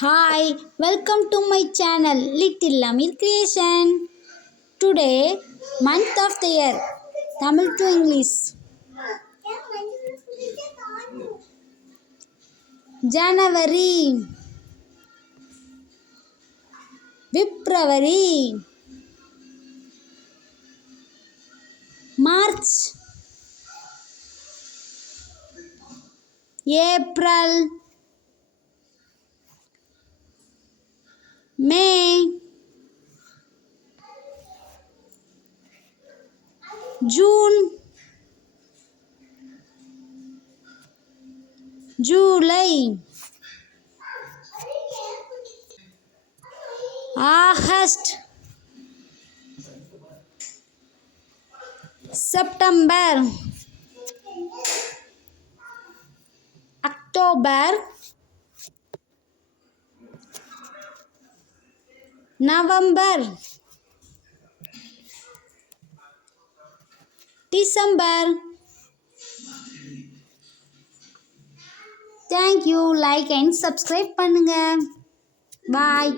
Hi, welcome to my channel Little Amir Creation. Today, month of the year, Tamil to English. January, February, March, April, May, June, July, August, September, October, November, December. Thank you. Like and subscribe பண்ணுங்க. Bye.